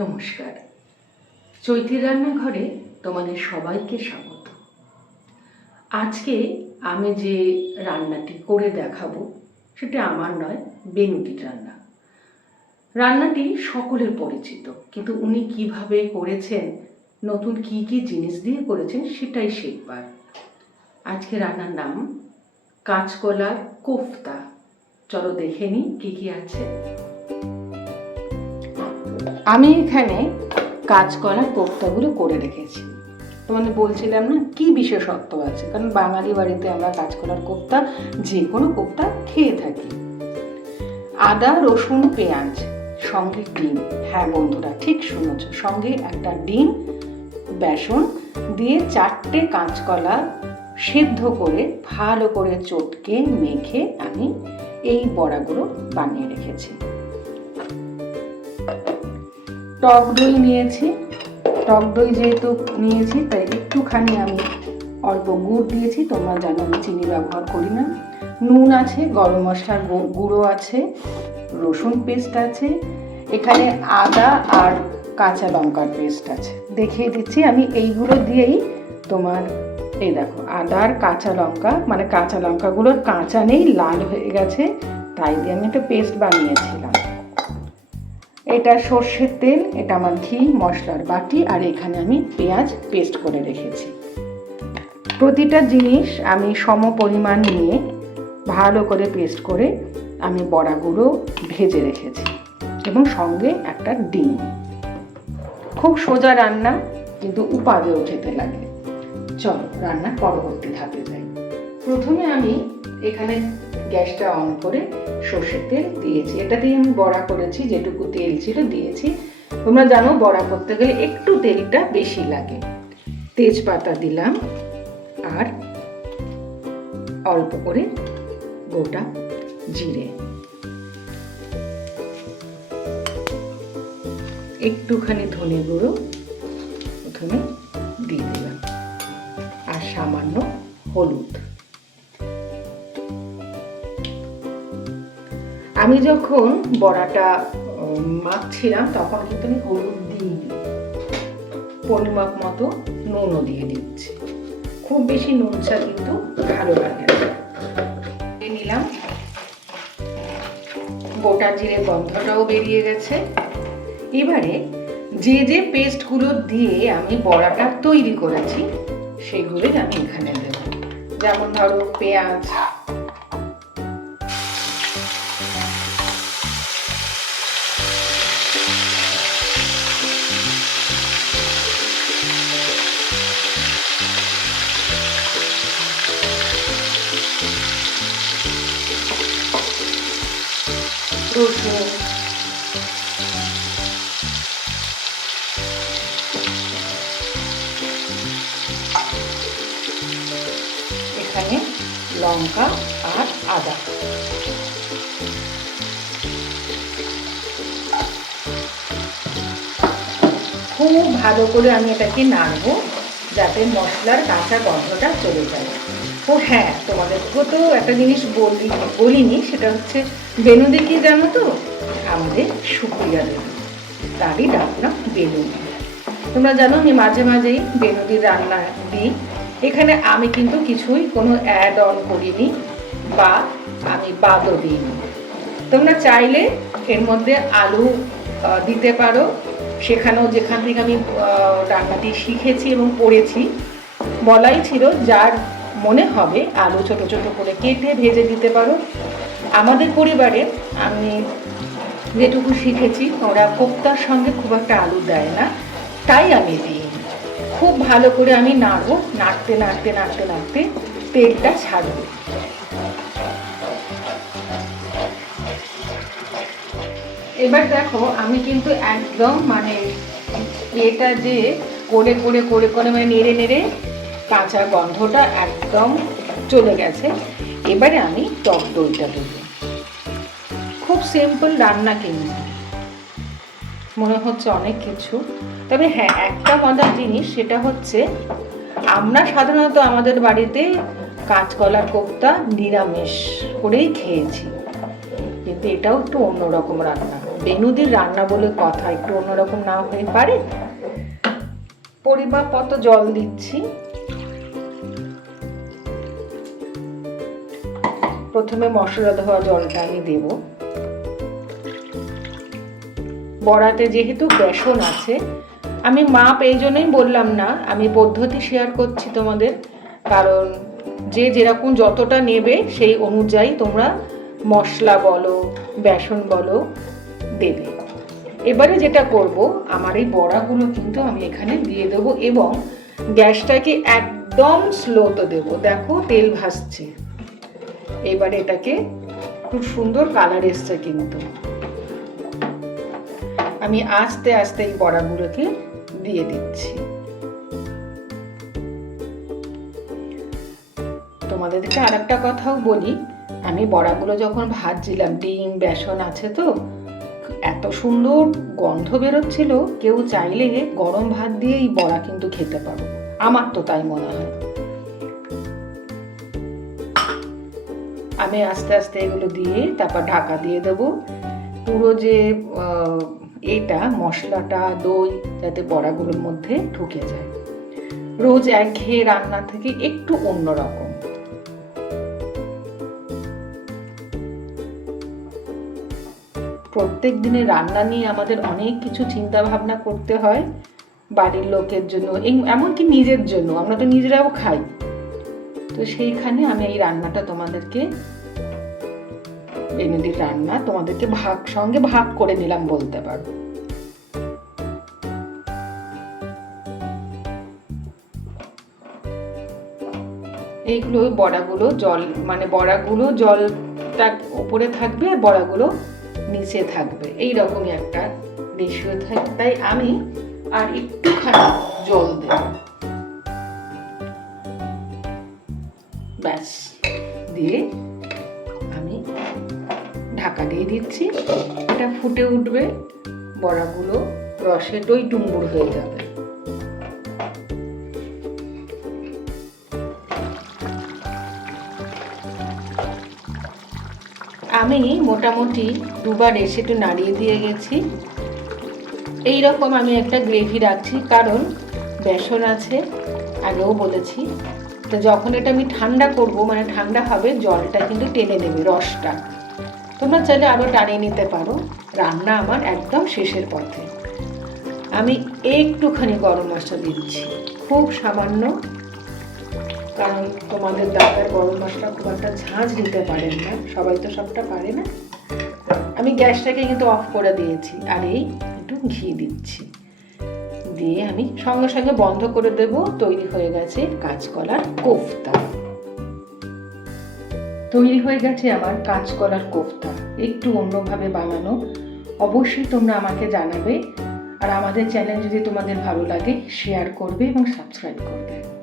নমস্কার। চৈতির রান্নাঘরে তোমাদের সবাইকে স্বাগত। আজকে আমি যে রান্নাটি করে দেখাবো, সেটা আমার নয়, বেনুটির রান্না। রান্নাটি সকলের পরিচিত, কিন্তু উনি কীভাবে করেছেন, নতুন কি কি জিনিস দিয়ে করেছেন, সেটাই শিখবার। আজকে রান্নার নাম কাঁচকলার কোফতা। চলো দেখে নিই কি কি আছে। আমি এখানে কাঁচকলার কোফতাগুলো করে রেখেছি। তোমাদের বলছিলাম না, কি বিশেষত্ব আছে? কারণ বাঙালি বাড়িতে আমরা কাঁচকলার কোপ্তা যে কোনো কোফতা খেয়ে থাকি। আদা, রসুন, পেঁয়াজ, সঙ্গে ডিম। হ্যাঁ বন্ধুরা, ঠিক শুনেছ, সঙ্গে একটা ডিম, বেসন দিয়ে চারটে কাঁচকলা সেদ্ধ করে ভালো করে চটকে মেখে আমি এই বড়াগুলো বানিয়ে রেখেছি। টক দই নিয়েছি। টক দই যেহেতু নিয়েছি, তাই একটুখানি আমি অল্প গুড় দিয়েছি। তোমরা জানো আমি চিনি ব্যবহার করি না। নুন আছে, গরম মশলার গুঁড়ো আছে, রসুন পেস্ট আছে, এখানে আদা আর কাঁচা লঙ্কার পেস্ট আছে। দেখিয়ে দিচ্ছি, আমি এইগুলো দিয়েই তোমার, এই দেখো, আদা আর কাঁচা লঙ্কা মানে কাঁচা লঙ্কাগুলোর কাঁচা নেই, লাল হয়ে গেছে, তাই দিয়ে আমি একটা পেস্ট বানিয়েছিলাম। এটা সর্ষের তেল, এটা আমার ঘি, মশলার বাটি, আর এখানে আমি পেঁয়াজ পেস্ট করে রেখেছি। প্রতিটা জিনিস আমি সম পরিমাণ নিয়ে ভালো করে পেস্ট করে আমি বড়াগুলো ভেজে রেখেছি এবং সঙ্গে একটা ডিম। খুব সোজা রান্না, কিন্তু উপাদেয় খেতে লাগে। চলো রান্না পরবর্তী ধাপে যাই। প্রথমে আমি এখানে গ্যাসটা অন করে সর্ষের তেল দিয়েছি। এটা দিয়ে আমি বড়া করেছি, যেটুকু তেল ছিল দিয়েছি। তোমরা জানো, বড়া করতে গেলে একটু তেলটা বেশি লাগে। তেজপাতা দিলাম আর অল্প করে গোটা জিরে। একটুখানি ধনে গুঁড়ো আমি যখন বড়াটা মাখছিলাম, তখন কিন্তু আমি হলুদ দিইনি পরিমাপ মতো নুনও দিয়ে দিচ্ছি। খুব বেশি নুন চা কিন্তু ভালো লাগে নিলাম। গোটা জিরে গন্ধটাও বেরিয়ে গেছে। এবারে যে যে পেস্টগুলো দিয়ে আমি বড়াটা তৈরি করেছি, সেগুলোই আমি এখানে দেব। যেমন ধরো পেঁয়াজ রসুন এখানে লঙ্কা আর আদা। খুব ভালো করে আমি এটাকে নাড়বো, যাতে মশলার কাঁচা গন্ধটা চলে যায়। ও হ্যাঁ তোমাদেরকেও তো একটা জিনিস বলি, বলিনি, সেটা হচ্ছে বেনুদি কি জানো তো? আমাদের সুপ্রিয়া দেবী, তারই ডাক নাম বেনুদি তোমরা জানো আমি মাঝে মাঝেই বেনুদির রান্না দিই। এখানে আমি কিন্তু কিছুই কোনো অ্যাড অন করিনি বা আমি বাদও দিইনি। তোমরা চাইলে এর মধ্যে আলু দিতে পারো। সেখানেও যেখান থেকে আমি রান্নাটি শিখেছি এবং পড়েছি বলাই ছিল যার মনে হবে আলু ছোট ছোট করে কেটে ভেজে দিতে পারো। আমাদের পরিবারে আমি যেটুকু শিখেছি, ওরা কোপ্তার সঙ্গে খুব একটা আলু দেয় না, তাই আমি দিই খুব ভালো করে আমি নাড়বো, নাড়তে নাড়তে নাড়তে নাড়তে তেলটা ছাড়বে। এবার দেখো, আমি কিন্তু একদম মানে এটা যে করে করে করে করে মানে নেড়ে নেড়ে কাঁচা গন্ধটা একদম চলে গেছে। এবারে আমি টক দইটা দেবো। খুব সিম্পল রান্না কিন্তু। মনে হচ্ছে অনেক কিছু। তবে হ্যাঁ একটা মজার জিনিস সেটা হচ্ছে আমরা সাধারণত আমাদের বাড়িতে কাঁচকলার কোপ্তা নিরামিষ করেই খেয়েছি। কিন্তু এটাও একটু অন্যরকম রান্না। বেনুদির রান্না বলে কথা একটু অন্যরকম না হয়ে পারে। পরিমাপ মতো জল দিচ্ছি। প্রথমে মশলা ধোয়া জলটা আমি দেব। বড়াতে যেহেতু বেসন আছে, আমি মাপ এই জন্যই বললাম না, আমি পদ্ধতি শেয়ার করছি তোমাদের, কারণ যে যেরকম যতটা নেবে সেই অনুযায়ী তোমরা মশলা বলো, বেসন বলো, দেবে। এবারে যেটা করব, আমার এই বড়াগুলো কিন্তু আমি এখানে দিয়ে দেব এবং গ্যাসটাকে একদম স্লোতে দেব। দেখো তেল ভাসছে। এবারে এটাকে খুব সুন্দর কালার এসছে কিন্তু। আমি আস্তে আস্তে এই বড়াগুলোকে দিয়ে দিচ্ছি। তোমাদেরকে আর একটা কথাও বলি, আমি বড়াগুলো যখন ভাজছিলাম, ডিম, বেসন আছে তো, এত সুন্দর গন্ধ বেরোচ্ছিল, কেউ চাইলে গরম ভাত দিয়ে এই বড়া কিন্তু খেতে পারো। আমার তো তাই মনে হয়। আমি আস্তে আস্তে এগুলো দিয়ে তারপর ঢাকা দিয়ে দেবো। পুরো যে এটা মশলাটা, দই, যাতে বড়াগুলোর মধ্যে ঢুকে যায়। রোজ একঘেয়ে রান্না থেকে একটু অন্যরকম। প্রত্যেক দিনে রান্না নিয়ে আমাদের অনেক কিছু চিন্তা ভাবনা করতে হয়। বাড়ির লোকের জন্য এমনকি নিজের জন্য, আমরা তো নিজেরাও খাই। তো সেইখানে আমি এই রান্নাটা তোমাদেরকে বেনুদির রান্না। তোমাদেরকে ভাগ, সঙ্গে ভাগ করে নিলাম বলতে পারো। এইগুলো বড়াগুলো জল মানে বড়াগুলো জলটা উপরে থাকবে আর বড়াগুলো নিচে থাকবে। এই রকমই একটা রেশিও থাকবে তাই আমি আর একটুখানি জল দেব। দিয়ে আমি ঢাকা দিয়ে দিচ্ছি। এটা ফুটে উঠবে, বড়াগুলো রসে টই টুম্বুর হয়ে যাবে। আমি মোটামুটি দুবার এসে একটু নাড়িয়ে দিয়ে গেছি। এই রকম আমি একটা গ্রেভি রাখছি, কারণ বেসন আছে, আগেও বলেছি। তো যখন এটা আমি ঠান্ডা করব মানে ঠান্ডা হবে, জলটা কিন্তু টেনে নেবে, রসটা। তোমরা চাইলে আরও টানিয়ে নিতে পারো। রান্না আমার একদম শেষের পথে। আমি একটুখানি গরম মশলা দিচ্ছি। খুব সামান্য, কারণ তোমাদের দাদার গরম মশলা খুব একটা ঝাঁঝ দিতে পারেন না। সবাই তো সবটা পারে না। আমি গ্যাসটাকে কিন্তু অফ করে দিয়েছি, আর এই একটু ঘি দিচ্ছি। দিয়ে আমি সঙ্গে সঙ্গে বন্ধ করে দেব, তৈরি হয়ে গেছে কাঁচকলার কোফতা। তৈরি হয়ে গেছে আমার কাঁচকলার কোফতা। একটু অন্যভাবে বানানো। অবশ্যই তোমরা আমাকে জানাবে। আর আমাদের চ্যানেল যদি তোমাদের ভালো লাগে শেয়ার করবে এবং সাবস্ক্রাইব করবে।